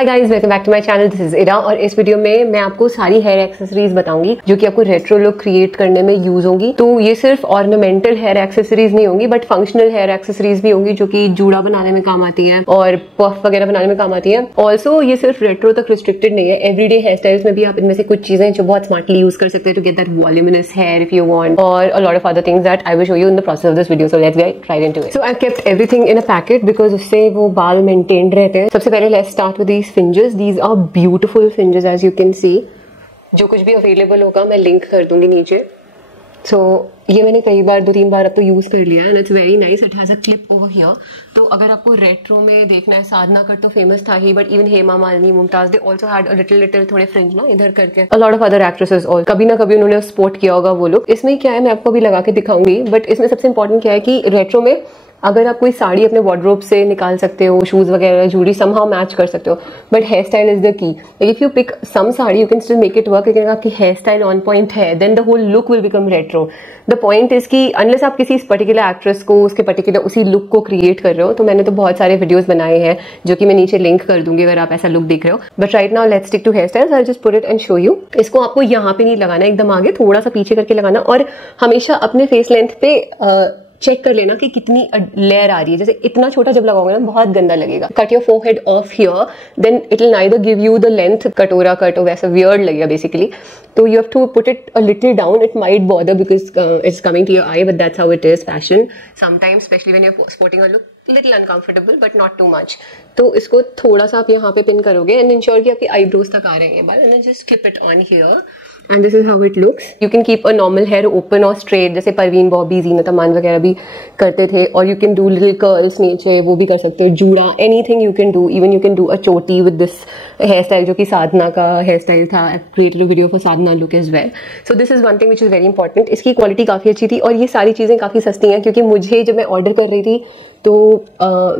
Hi guys, welcome back to my channel. This is Ira और इस video में मैं आपको सारी हेयर एक्सेसरीज बताऊंगी जो कि आपको रेट्रो लुक क्रिएट करने में यूज होंगी। तो ये सिर्फ ऑर्नामेंटल हेयर एक्सेसरीज नहीं होंगी बट फंक्शनल हेयर एक्सेसरीज भी होंगी जो कि जूड़ा बनाने में काम आती है और पफ वगैरह बनाने में काम आती है। ऑल्सो ये सिर्फ रेट्रो तक रिस्ट्रिक्टेड नहीं है, एवरीडे हेयर स्टाइल्स में भी आप इनमें से कुछ चीजें जो बहुत स्मार्टली यूज कर सकते हैं to get that voluminous hair if you want, और a lot of other things that I will show you in the process of this video. So let's get right into it. So I kept everything in a packet because उससे वो बाल maintain रहते हैं। सबसे पहले let's start with these fringes. These are beautiful fringes as you can see. जो कुछ भी अवेलेबल होगा मैं लिंक कर दूंगी नीचे। सो ये मैंने कई बार 2-3 बार आपको यूज कर लिया है and it's very nice. It has a clip over here. तो अगर आपको रेट्रो में देखना है, साधना कट तो फेमस था ही but even Hema Malini, Mumtaz, they also had a little थोड़े फ्रिंज ना इधर करके। A lot of other actresses और कभी ना कभी उन्होंने स्पोर्ट किया होगा वो लुक। इसमें क्या है मैं आपको भी लगा के दिखाऊंगी बट इसमें सबसे इंपॉर्टेंट क्या है कि रेट्रो में अगर आप कोई साड़ी अपने वार्डरोब से निकाल सकते हो, शूज वगैरह ज्वेलरी समहाउ मैच कर सकते हो, but hair style is the key. If you pick some sari you can still make it work. लेकिन आपकी हेयर स्टाइल ऑन पॉइंट है then the whole look will become retro. The point is कि unless आप किसी particular actress को उसके particular उसी look को क्रिएट कर रहे हो, तो मैंने तो बहुत सारे वीडियोस बनाए हैं जो कि मैं नीचे लिंक कर दूंगी अगर आप ऐसा लुक देख रहे हो। But right now let's stick to hair styles. I just put it and show you. इसको आपको यहाँ पे नहीं लगाना, एकदम आगे थोड़ा सा पीछे करके लगाना और हमेशा अपने फेस लेंथ पे चेक कर लेना कि कितनी लेयर आ रही है। जैसे इतना छोटा जब लगाओगे ना बहुत गंदा लगेगा। Cut your forehead off here, then it will neither give you the length कटोरा कट और वैसा वियर्ड लगेगा बेसिकली। तो you have to put it a little down. It might bother because it's coming to your eye but that's how it is fashion sometimes, specially when you are sporting a look little uncomfortable but not too much. तो इसको थोड़ा सा आप यहाँ पे pin करोगे and ensure कि आपकी आईब्रोज तक आ रहे हैं बाल and then just clip it on here and this is how it looks. You can keep a normal hair open or straight जैसे परवीन बॉबी, जीनत अमान वगैरह भी करते थे, और you can do little curls नीचे, वो भी कर सकते हो, जूड़ा, anything you can do. Even you can do a चोटी with this hairstyle जो कि साधना का हेयरस्टाइल था. I've created a video for Sadhana look as well. So this is one thing which is very important. इसकी quality काफी अच्छी थी और ये सारी चीजें काफी सस्ती हैं क्योंकि मुझे जब मैं ऑर्डर कर रही थी तो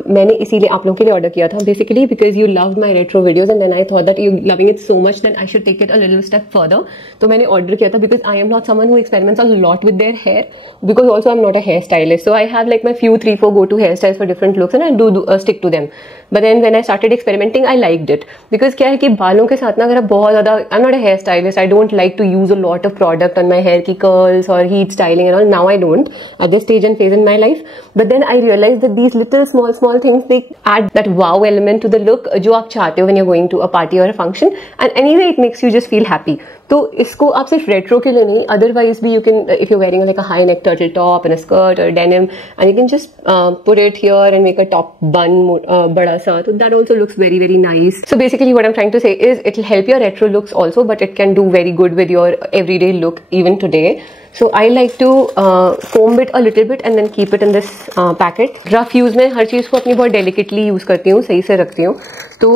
मैंने इसीलिए आप लोगों के लिए ऑर्डर किया था basically because you loved my retro videos and then I thought that you loving it so much that I should take it a little step further. तो मैंने ऑर्डर किया था because I am not someone who experiments a lot with their hair because also I am not a hair stylist. So I have like my few 3-4 go to hairstyles for different looks and I do stick to them. But then when I started experimenting I liked it because क्या है कि बालों के साथ ना अगर आप बहुत ज्यादा, I'm not a hair stylist, I don't like to use a lot of product on my hair की curls or heat styling and all. Now I don't at this stage and phase in my life. But then I realized that these little small things they add that wow element to the look जो आप चाहते हो when you're going to a party or a function, and anyway it makes you just feel happy. तो इसको आप सिर्फ retro के लिए नहीं, अदरवाइज भी you can if you wearing like a high neck turtle top and a skirt और denim and you can just put it here and make a top bun बड़ा सा, तो that also looks very very nice. So basically what I am trying to say is it will help your retro looks also but it can do very good with your everyday look even today. So I like to comb it a little bit and then keep it in this packet. Rough use में हर चीज को अपनी बहुत delicately use करती हूँ, सही से रखती हूँ तो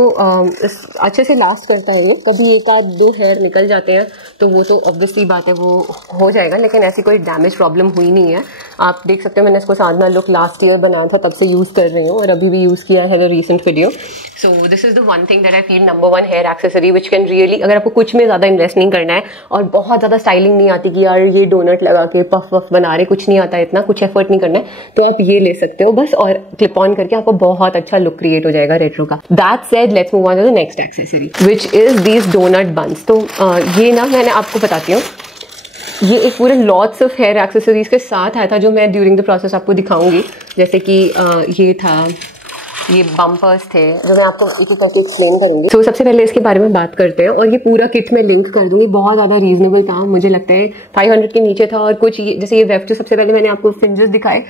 अच्छे से लास्ट करता है ये. कभी 1-2 हेयर निकल जाते हैं तो वो तो ऑब्वियसली बात है वो हो जाएगा, लेकिन ऐसी कोई डैमेज प्रॉब्लम हुई नहीं है. आप देख सकते हो मैंने इसको साधना लुक लास्ट ईयर बनाया था तब से यूज कर रही हूँ और अभी भी यूज किया है the recent video. So this is the one thing that I feel number 1 hair accessory which can really, अगर आपको कुछ में ज्यादा इन्वेस्ट नहीं करना है और बहुत ज्यादा स्टाइलिंग नहीं आती कि यार ये डोनट लगा के पफ वफ बना रहे, कुछ नहीं आता, इतना कुछ एफर्ट नहीं करना है, तो आप ये ले सकते हो बस और क्लिप ऑन करके आपको बहुत अच्छा लुक क्रिएट हो जाएगा रेट्रो का. That said let's move on to the next accessory which is these donut buns. तो ये ना मैंने आपको बताती हूँ, ये एक पूरे लॉट्स ऑफ हेयर एक्सेसरीज के साथ आया था जो मैं ड्यूरिंग द प्रोसेस आपको दिखाऊंगी. जैसे कि ये था, ये बम्पर्स थे जो मैं आपको एक एक करके एक्सप्लेन करूंगी. तो सबसे पहले इसके बारे में बात करते हैं और ये पूरा किट मैं लिंक कर दूंगी. बहुत ज्यादा रीजनेबल था, मुझे लगता है 500 के नीचे था. और कुछ जैसे ये वेब जो सबसे पहले मैंने आपको फ्रिंजेस दिखाए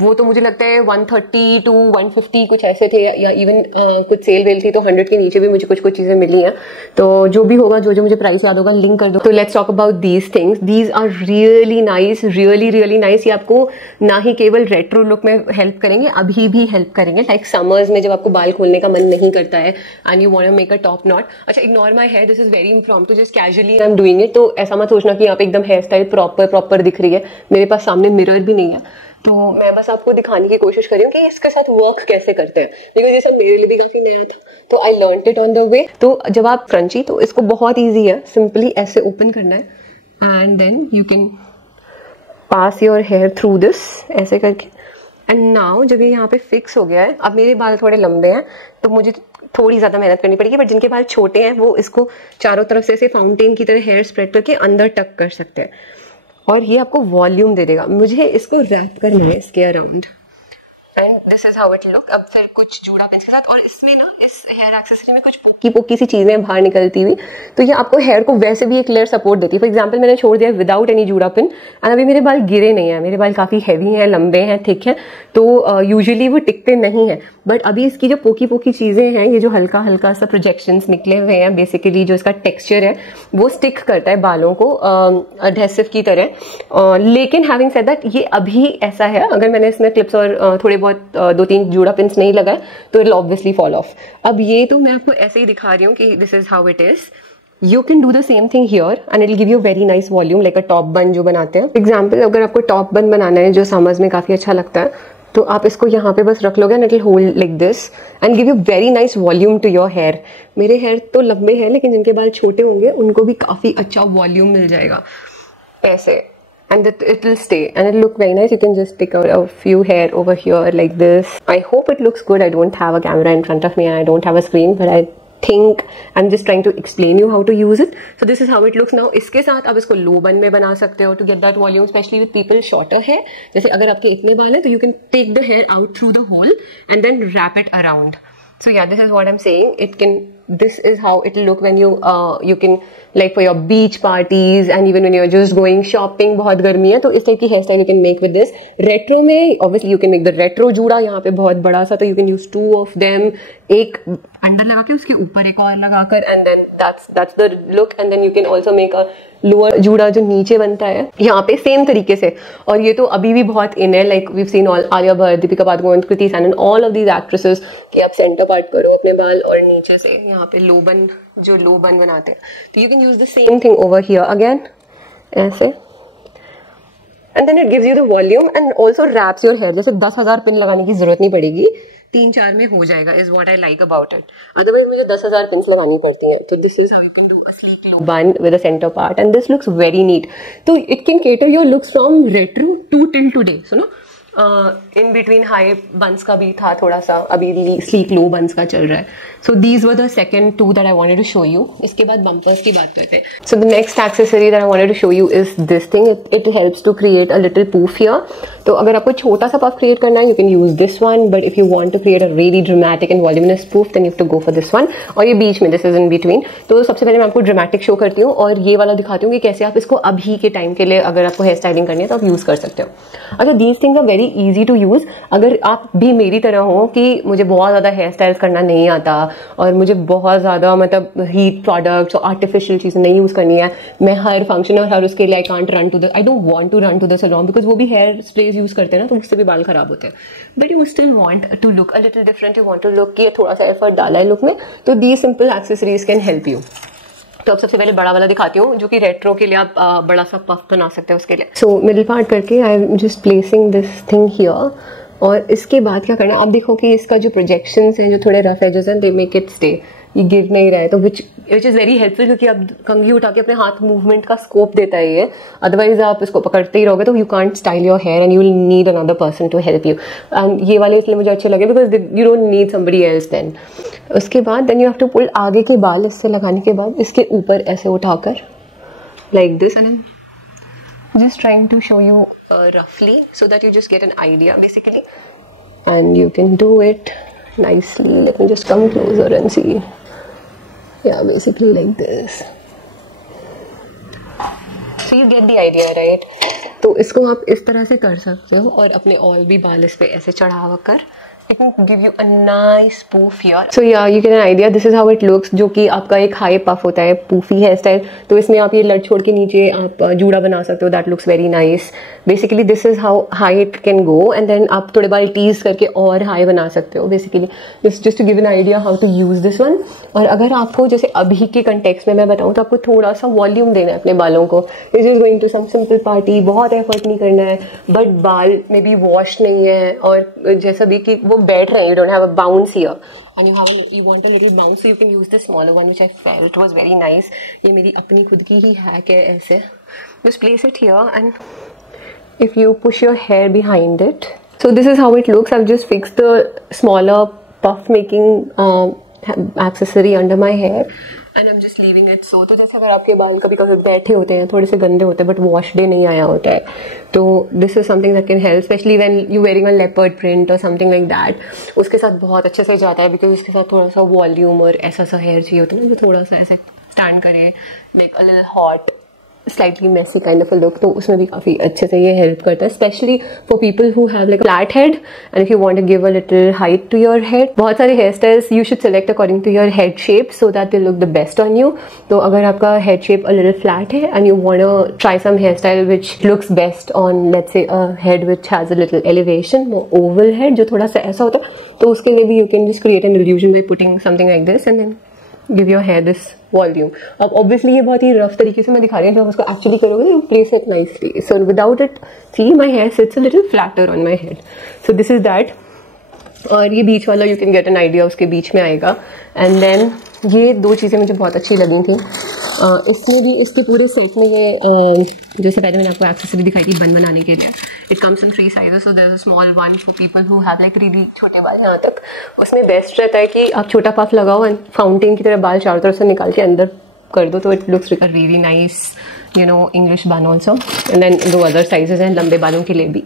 वो तो मुझे लगता है 130 to 150 कुछ ऐसे थे या इवन कुछ सेल वेल थी तो 100 के नीचे भी मुझे कुछ चीजें मिली हैं. तो जो भी होगा जो मुझे प्राइस याद होगा लिंक कर दो. तो let's talk about these things. These are really nice, really nice. ये आपको ना ही केवल रेट्रो लुक में हेल्प करेंगे, अभी भी हेल्प करेंगे लाइक समर्स में जब आपको बाल खोलने का मन नहीं करता है and you want to make a top knot. अच्छा, ignore my hair, this is very impromptu, just casually I am doing it. तो ऐसा मत सोचना कि यहाँ पे एकदम हेयर स्टाइल प्रॉपर दिख रही है. मेरे पास सामने मिरर भी नहीं है तो मैं बस आपको दिखाने की कोशिश कर रही हूँ कि इसके साथ वर्क कैसे करते हैं बिकॉज ये सब मेरे लिए भी काफी नया था तो I learned it on the way. तो जब आप क्रंची, तो इसको बहुत इजी है, सिंपली ऐसे ओपन करना है and then you can pass your hair through this ऐसे करके. एंड नाउ जब ये यहाँ पे फिक्स हो गया है, अब मेरे बाल थोड़े लंबे हैं तो मुझे थोड़ी ज़्यादा मेहनत करनी पड़ेगी, बट जिनके बाल छोटे हैं वो इसको चारों तरफ से ऐसे फाउंटेन की तरह हेयर स्प्रेड करके अंदर टक कर सकते हैं और ये आपको वॉल्यूम दे देगा। मुझे इसको रैप करना है इसके around and this is how it look. अब फिर कुछ जूड़ा पिन के साथ, और इसमें ना इस हेयर एक्सेसरी में कुछ पोकी पोकी सी चीजें बाहर निकलती हुई, तो ये आपको हेयर को वैसे भी एक लेयर सपोर्ट देती है। फॉर एग्जांपल मैंने छोड़ दिया विदाउट एनी जूड़ा पिन एंड अभी मेरे बाल गिरे नहीं है, मेरे बाल काफी हैवी हैं, लंबे हैं, थिक है, तो यूजुअली वो टिकते नहीं है, बट अभी इसकी जो पोकी पोकी चीजें हैं, ये जो हल्का हल्का सा प्रोजेक्शंस निकले हुए हैं, बेसिकली जो इसका टेक्सचर है वो स्टिक करता है बालों को एडहेसिव की तरह। लेकिन हैविंग सेड दैट ये अभी ऐसा है, अगर मैंने इसमें क्लिप्स और थोड़े बहुत 2-3 जूड़ा पिन्स नहीं लगाए तो it will obviously fall of. अब ये तो मैं आपको ऐसे ही दिखा रही हूँ कि this is how it is. You can do the same thing here and it will give you very nice volume like a top bun जो बनाते हैं। एग्जाम्पल अगर आपको टॉप बन बनाना है जो समर्स में काफी अच्छा लगता है, तो आप इसको यहाँ पे बस रख लोगे and it will hold like this and give you very nice volume to your hair। मेरे हेयर तो लंबे हैं लेकिन जिनके बाल छोटे होंगे उनको भी काफी अच्छा वॉल्यूम मिल जाएगा ऐसे, and it will stay and it look very nice। You can just stick out a few hair over here like this। I hope it looks good। I don't have a camera in front of me and I don't have a screen, but I think I'm just trying to explain you how to use it। So this is how it looks now। इसके साथ आप इसको लो बन में बना सकते हो to get that volume, especially with people shorter hair। जैसे अगर आपके इतने बाल हैं तो you can take the hair out through the hole and then wrap it around। So yeah, this is what I'm saying। This is how it will look when you can like for your beach parties and even when you're just going shopping। बहुत गर्मी है तो इस type की hair style you can make with this। Retro में obviously you can make the retro जूड़ा, यहाँ पे बहुत बड़ा सा, तो you can use 2 of them। एक अंडर लगा के उसके ऊपर एक और लगाकर and then that's the look। and then you can also make a lower जूड़ा जो नीचे बनता है यहाँ पे सेम तरीके से। और ये तो अभी भी बहुत इन है, like we seen all Alia Bhatt, Deepika Padukone, Kriti Sanon, all of these actresses कि आप सेंटर पार्ट करो अपने बाल और नीचे से यहाँ पे लो बन, जो लो बन बनाते हैं, तो you can use the same thing over here again ऐसे and then it gives you the volume and also wraps your hair. जैसे 10,000 पिन लगाने की जरूरत नहीं पड़ेगी, 3-4 में हो जाएगा, is what I like about it. Otherwise मुझे 10,000 पिन्स लगानी पड़ती हैं। तो this is how you can do a sleek low bun with a center part and this looks very neat. तो it can cater your looks from retro to till today. सुनो in between high बंस का भी था थोड़ा सा, अभी sleek लो बंस का चल रहा है। So these were the second 2 that I wanted to show you. इसके बाद बम्पर्स की बात करते हैं। So the next accessory that I wanted to show you is this thing. It helps to create a little pouf here. तो अगर आपको छोटा सा पफ क्रिएट करना है you can use this one, but if you want to create a really dramatic and voluminous poof then you have to go for this one. और ये बीच में, दिस इज इन बिटवीन। तो सबसे पहले मैं आपको ड्रामेटिक शो करती हूँ और ये वाला दिखाती हूँ कि कैसे आप इसको अभी के टाइम के लिए अगर आपको हेयर स्टाइलिंग करनी है तो आप यूज कर सकते हो। अच्छा, these things are very easy to use. अगर आप भी मेरी तरह हो कि मुझे बहुत ज्यादा हेयर स्टाइल्स करना नहीं आता और मुझे बहुत ज्यादा मतलब हीट प्रोडक्ट्स और आर्टिफिशियल चीजें नहीं यूज करनी है, मैं हर फंक्शन और हर उसके लिए I don't want to run to the salon because वो भी हेयर स्प्रेज यूज करते हैं ना, तो उससे भी बाल खराब होते हैं, but you still want to look a little different, you want to look कि थोड़ा सा एफर्ट डाला है लुक में, तो the simple accessories can help you. तो अब सबसे पहले बड़ा वाला दिखाती हूँ जो कि रेट्रो के लिए आप बड़ा सा पफ बना सकते हैं उसके लिए। सो मिडिल पार्ट करके I am just placing this thing here और इसके बाद क्या करना, आप देखो कि इसका जो प्रोजेक्शंस हैं जो थोड़े रफ एजेस हैं दे मेक इट स्टे, ये गिर नहीं रहा है, तो विच इज वेरी हेल्पफुल क्योंकि आप कंघी उठा के अपने हाथ मूवमेंट का स्कोप देता है ये। अदरवाइज आप इसको पकड़ते ही रहोगे तो you can't style your hair and you will need another person to help you. ये वाले इसलिए मुझे अच्छे लगे because you don't need somebody else then. उसके बाद then you have to pull आगे के बाल इससे लगाने के बाद इसके ऊपर ऐसे उठाकर like this, just trying to show you roughly so that you just get an idea basically, and you can do it nicely. Let me just come closer and see. Yeah, basically like this. So you get the idea, right? तो इसको आप इस तरह से कर सकते हो और अपने और भी बाल इस पे ऐसे चढ़ा कर it can give you a nice poof here. So yeah, you get an idea. This is how it looks, जो कि आपका एक हाई पफ होता है, पूफी हेयर स्टाइल। तो इसमें आप ये लट छोड़ के नीचे आप जूड़ा बना सकते हो, that looks very nice. Basically this is how high it can go and then आप थोड़े बाल टीज करके और हाई बना सकते हो। Basically just to give an idea how to use this one. और अगर आपको जैसे अभी के कंटेक्स्ट में मैं बताऊँ तो आपको थोड़ा सा वॉल्यूम देना है अपने बालों को, this is going to some simple party, बहुत एफर्ट नहीं करना है, बट बाल में भी वॉश नहीं है और जैसा भी कि वो बैठ रहे हैं, you don't have a bounce here and you want a little bounce, so you can use the smaller one which I felt was very nice. ये मेरी अपनी खुद की ही हैक है ऐसे। Just place it here and if you push your hair behind it, so this is how it looks. I've just fixed the smaller puff making accessory under my hair and I'm just leaving it so. तो जैसे अगर आपके बाल कभी कभी बैठे होते हैं, थोड़े से गंदे होते हैं बट वॉश डे नहीं आया होता है, तो this is something that can help, specially when you wearing a leopard print और समथिंग लाइक दैट. उसके साथ बहुत अच्छे से जाता है बिकॉज उसके साथ थोड़ा सा वॉल्यूम और ऐसा सा हेयर चाहिए होता है ना जो थोड़ा सा ऐसे स्टैंड करे, like a little hot, slightly messy kind of a look. तो उसमें भी काफी अच्छे से ये हेल्प करता है, specially for people who have like flat head and if you want to give a little height to your head. बहुत सारे hairstyles you should select according to your head shape so that they look the best on you. तो अगर आपका head shape a little flat है and you want to try some hairstyle which looks best on let's say a head which has a little elevation, Oval head जो थोड़ा सा ऐसा होता है, तो उसके लिए भी you can just create an illusion by putting something like this and then give your hair this volume. अब ऑब्वियसली ये बहुत ही रफ तरीके से मैं दिखा रही हूँ, जब उसको एक्चुअली करोगे you place it nicely. So without it see my hair sits a little flatter on my head. So this is that. और ये बीच वाला you can get an idea, उसके बीच में आएगा. एंड देन ये दो चीज़ें मुझे बहुत अच्छी लगी थी. इसमें भी इसके पूरे सेट में ये जैसे पहले मैंने आपको एक्सेसरी दिखाई थी बन बनाने के लिए, it comes in 3 sizes. So there is a small one for people who have like really छोटे बाल यहाँ तक. उसमें बेस्ट रहता है कि आप छोटा पफ लगाओ एंड फाउंटेन की तरह बाल चारों तरफ से निकाल के अंदर कर दो, तो it looks really nice, you know, English bun also. And then 2 other sizes हैं लंबे बालों के लिए भी.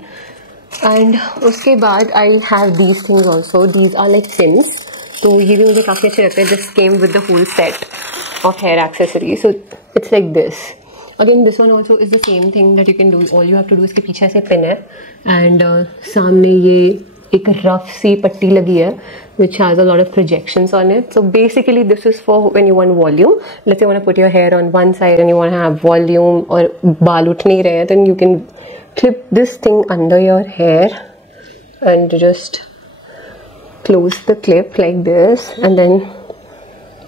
एंड उसके बाद I have these things also, these are like pins. तो ये भी मुझे काफ़ी अच्छे लगते हैं. This came with the whole set of hair accessory. So it's like this. Again this one also is the same thing that you can do. All you have to do, इसके पीछे ऐसे पिन है and सामने ये एक rough सी पट्टी लगी है which has a lot of projections on it. So basically this is for when you want volume. Let's say you want to put your hair on one side and you want to have volume और बाल उठ नहीं रहे हैं, then you can clip this thing under your hair and just close the clip like this and then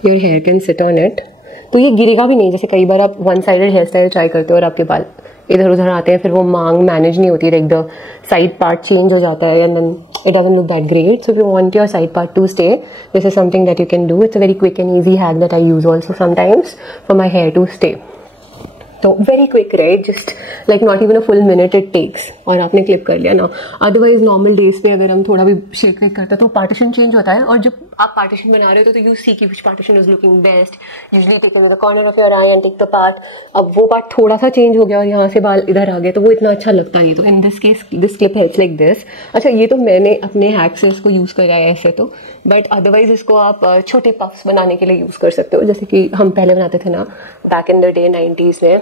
your hair can sit on it. तो ये गिरेगा भी नहीं. जैसे कई बार आप one sided hair style try करते हो और आपके बाल इधर उधर आते हैं, फिर वो मांग मैनेज नहीं होती, like the side part change हो जाता है and then it doesn't look that great. So if you want your side part to stay, this is something that you can do. It's a very quick and easy hack that I use also sometimes for my hair to stay. तो very quick, right, just like not even a full minute it takes और आपने clip कर लिया ना. Otherwise normal days पे अगर हम थोड़ा भी शेक वेक करते हैं तो पार्टीशन चेंज होता है. और जब आप पार्टीशन बना रहे हो तो यू सी की which partition is looking best. Usually take the corner of your eye and take the part. अब वो पार्ट थोड़ा सा चेंज हो गया और यहाँ से बाल इधर आ गए तो वो इतना अच्छा लगता नहीं. तो in this case this clip helps like this. अच्छा, ये तो मैंने अपने हैक से इसको यूज करा है ऐसे तो, बट अदरवाइज इसको आप छोटे पफ्स बनाने के लिए यूज कर सकते हो, जैसे कि हम पहले बनाते थे ना back in the day 90s में.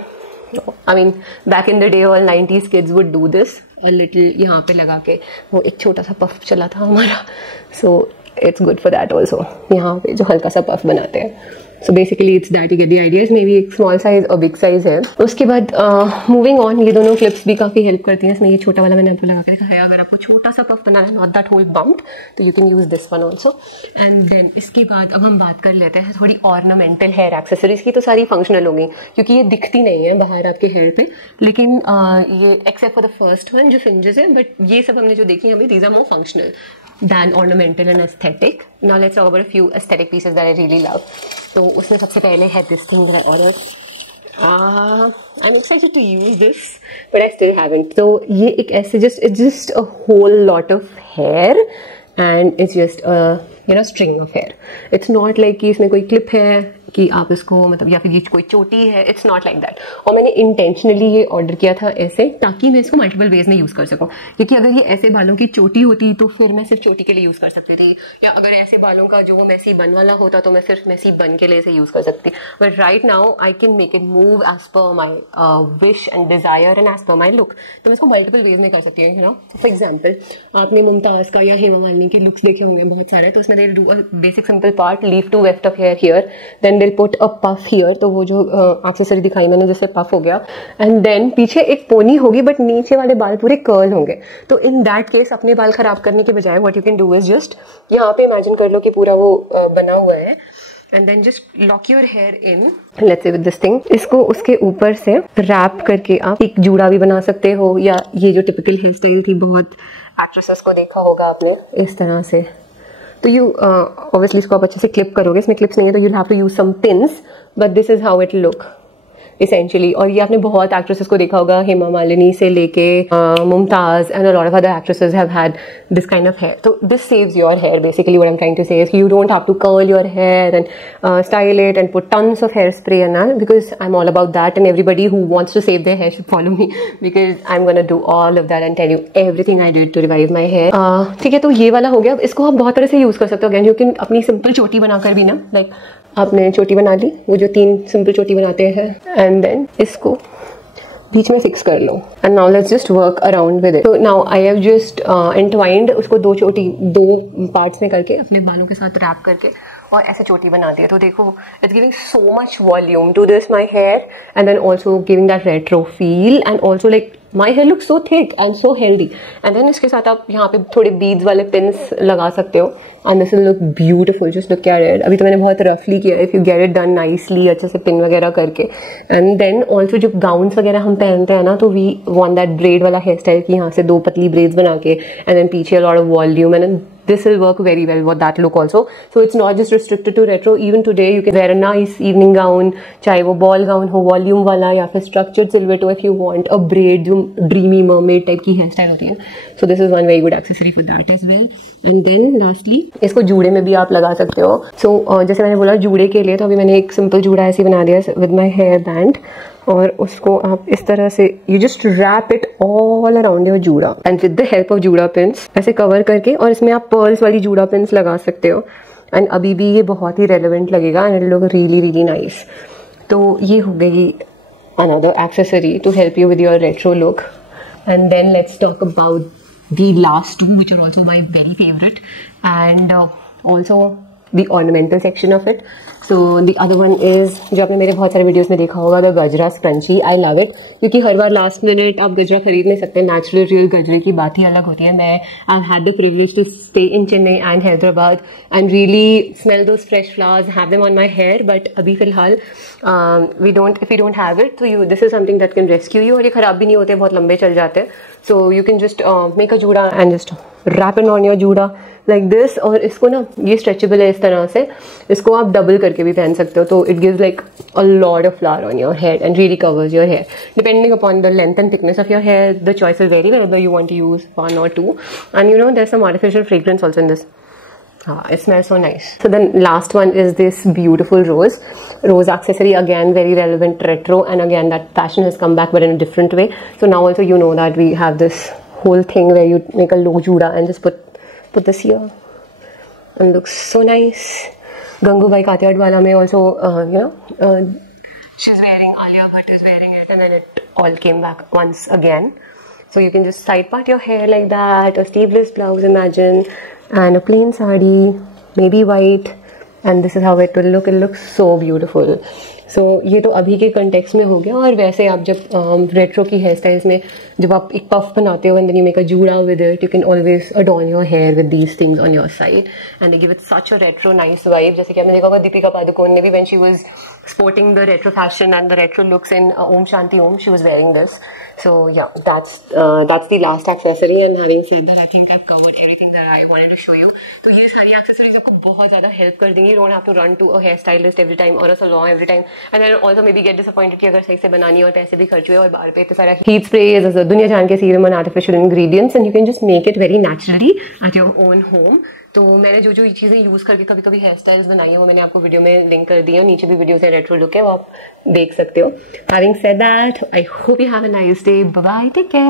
I mean, back in the day, all 90s kids would do this. A little यहाँ पे लगा के वो एक छोटा सा पफ चला था हमारा. So it's good for that also. यहाँ पे जो हल्का सा पफ बनाते हैं. So basically it's that, you get the ideas. Maybe एक small size और big size है. उसके बाद moving on, ये दोनों clips भी काफ़ी help करती हैं. इसमें ये छोटा वाला मैंने आपको लगा के दिखाया. अगर आपको छोटा सा puff बनाना है, not that whole bump, तो you can use this one also. And then इसके बाद अब हम बात कर लेते हैं थोड़ी ornamental hair accessories की. तो सारी functional होंगी क्योंकि ये दिखती नहीं है बाहर आपके hair पे, लेकिन ये except for the first one जो fringes है, but ये सब हमने जो देखी अभी, these are more functional than ornamental and aesthetic. Now let's talk about a few aesthetic pieces that I really love. तो उसमें सबसे पहले है this thing that I ordered. I'm excited to use this, but I still haven't. So ये एक ऐसे it's just a whole lot of hair and it's just a string of hair. It's not like कि इसमें कोई clip है कि आप इसको मतलब या फिर ये कोई चोटी है. It's not like that. और मैंने इंटेंशनली ये ऑर्डर किया था ऐसे ताकि मैं इसको मल्टीपल वेज में यूज कर सकूं, क्योंकि अगर ये ऐसे बालों की चोटी होती तो फिर मैं सिर्फ चोटी के लिए यूज कर सकती थी, या अगर ऐसे बालों का जो वो मैसी बन वाला होता तो मैं सिर्फ मैसी बन के लिए इसे यूज कर सकती. But right now I can make it move as per my wish and desire and as per my look. तो मैं इसको मल्टीपल वेज में कर सकती हूँ. यू नो, फॉर एग्जाम्पल आपने मुमताज का या हेमा मालिनी के लुक्स देखे होंगे बहुत सारे. तो उसमें they do a basic simple part, leave two weft of hair here, then they put a puff here. तो वो जो एक्सेसरी दिखाई मैंने जैसे पफ हो गया, एंड देन पीछे एक पोनी होगी बट नीचे वाले बाल पूरे कर्ल होंगे. तो इन दैट केस अपने बाल खराब करने के बजाय what you can do is just यहाँ पे इमेजिन कर लो कि पूरा वो बना हुआ है, and then just lock your hair in, let's say with this thing. इसको उसके ऊपर से रैप करके आप एक जूड़ा भी बना सकते हो, या ये जो टिपिकल हेयर स्टाइल थी बहुत एक्ट्रेसेस को देखा होगा आपने इस तरह से. तो यू ऑब्वियसली इसको आप अच्छे से क्लिप करोगे. इसमें क्लिप्स नहीं है तो you have to use some pins, but this is how it look. essentially. और ये आपने बहुत एक्ट्रेसेस को देखा होगा, हेमा मालिनी से लेके Mumtaz and a lot of other actresses have had this kind of hair. तो this saves your hair basically. What I am trying to say is you don't have to curl your hair and style it and put tons of hairspray and all, because I'm all about that, and everybody who wants to save their hair should follow me because I'm gonna do all of that and tell you everything I did to revive my hair. ठीक है, तो ये वाला हो गया. इसको आप बहुत तरह से यूज कर सकते हो. अगेन यू कैन अपनी सिंपल चोटी बनाकर भी ना, लाइक आपने चोटी बना ली, वो जो 3 सिंपल चोटी बनाते हैं, एंड देन इसको बीच में फिक्स कर लो. And now let's just work around with it. तो now I have just entwined उसको 2 पार्ट्स में करके अपने बालों के साथ रैप करके और ऐसे चोटी बना दिया. तो देखो, it's giving so much volume to this my hair and then also giving that retro feel and also like my hair look so thick and so healthy. And then इसके साथ आप यहाँ पे थोड़े बीड्स वाले पिन्स लगा सकते हो and this will look beautiful. Just look at it. अभी तो मैंने बहुत रफली किया है. If you get it done nicely, अच्छे से पिन वगैरह करके. एंड देन ऑल्सो जो गाउन्स वगैरह हम पहनते हैं ना, तो वी वांट दैट ब्रेड वाला हेयर स्टाइल की यहाँ से 2 पतली ब्रेड्स बना के एंड देन पीछे lot of volume, and this will work very well with that look also. So it's not just restricted to retro. Even today you can wear a nice evening gown, चाहे वो ball gown हो volume वाला या फिर structured silhouette हो, if you want a braid जो dreamy mermaid type की hair style होती है. So this is one very good accessory for that as well. And then lastly इसको जूड़े में भी आप लगा सकते हो. So जैसे मैंने बोला जूड़े के लिए, तो अभी मैंने एक सिंपल जूड़ा ऐसे बना दिया with my hair band, और उसको आप इस तरह से you just wrap it all around your juda and with the help of juda pins ऐसे कवर करके, और इसमें आप पर्ल्स वाली जूड़ा पिन्स लगा सकते हो. एंड अभी भी ये बहुत ही रेलेवेंट लगेगा and it look really really nice. तो ये हो गई another accessory to help you with your retro look. And then let's talk about the last two which are also my very favourite and also the ornamental section of it. So the other one is जो आपने मेरे बहुत सारे videos में देखा होगा, the गजरा scrunchie. I love it क्योंकि हर बार लास्ट मिनट आप गजरा खरीद नहीं सकते. नेचुरल रियल गजरे की बात ही अलग होती है. मैं I've had the privilege to stay in Chennai and Hyderabad and really smell those fresh flowers, have them on my hair. But अभी फिलहाल if we don't have it, so this is something that can rescue you. और ये खराब भी नहीं होते, बहुत लंबे चल जाते हैं. So you can just make a जूड़ा and just wrap it on your जूड़ा like this. और इसको ना, ये स्ट्रेचेबल है इस तरह से, इसको आप डबल करके भी पहन सकते हो. तो it gives like a lot of flower on your head and really covers your hair depending upon the length and thickness of your hair. The choice is very whether you want to use 1 or 2. And you know there is some artificial fragrance also in this. It smells so nice. So then last one is this beautiful rose accessory. Again very relevant retro, and again that fashion has come back but in a different way. So now also you know that we have this whole thing where you make a low juda and just put this here and looks so nice. Gangubai Kathiawad mein also she's wearing, Alia Bhatt is wearing it, and then it all came back once again. So you can just side part your hair like that, a sleeveless blouse imagine, and a plain sari, maybe white, and this is how it will look. It looks so beautiful. So ये तो अभी के context में हो गया. और वैसे आप जब रेट्रो की हेयर स्टाइल्स में जब आप एक पफ बनाते हो and then you make a जूड़ा with it, you can always adorn your hair with these things on your side and they give it such a retro nice vibe. जैसे कि आपने देखा होगा दीपिका पादुकोण ने भी, when she was sporting the retro fashion and the retro looks in Om Shanti Om, she was wearing this. So yeah, that's the last accessory, and having said that, I think I've covered everything that I wanted to show you. तो ये सारी accessories आपको बहुत ज़्यादा help कर देंगी. You don't have to run to a hair stylist every time or a salon every time, and then also maybe get disappointed कि अगर सही से बनानी और पैसे भी खर्च हुए और बाहर पे इतना सारा heat spray is दुनिया जान के serum and artificial ingredients, and you can just make it very naturally at your own home. तो मैंने जो जो चीज़ें यूज़ करके कभी कभी हेयर स्टाइल्स बनाई है वो मैंने आपको वीडियो में लिंक कर दी है. नीचे भी वीडियो से रेट्रो लुक है, वो आप देख सकते हो. Having said that, I hope you have a nice day. Bye bye, take care.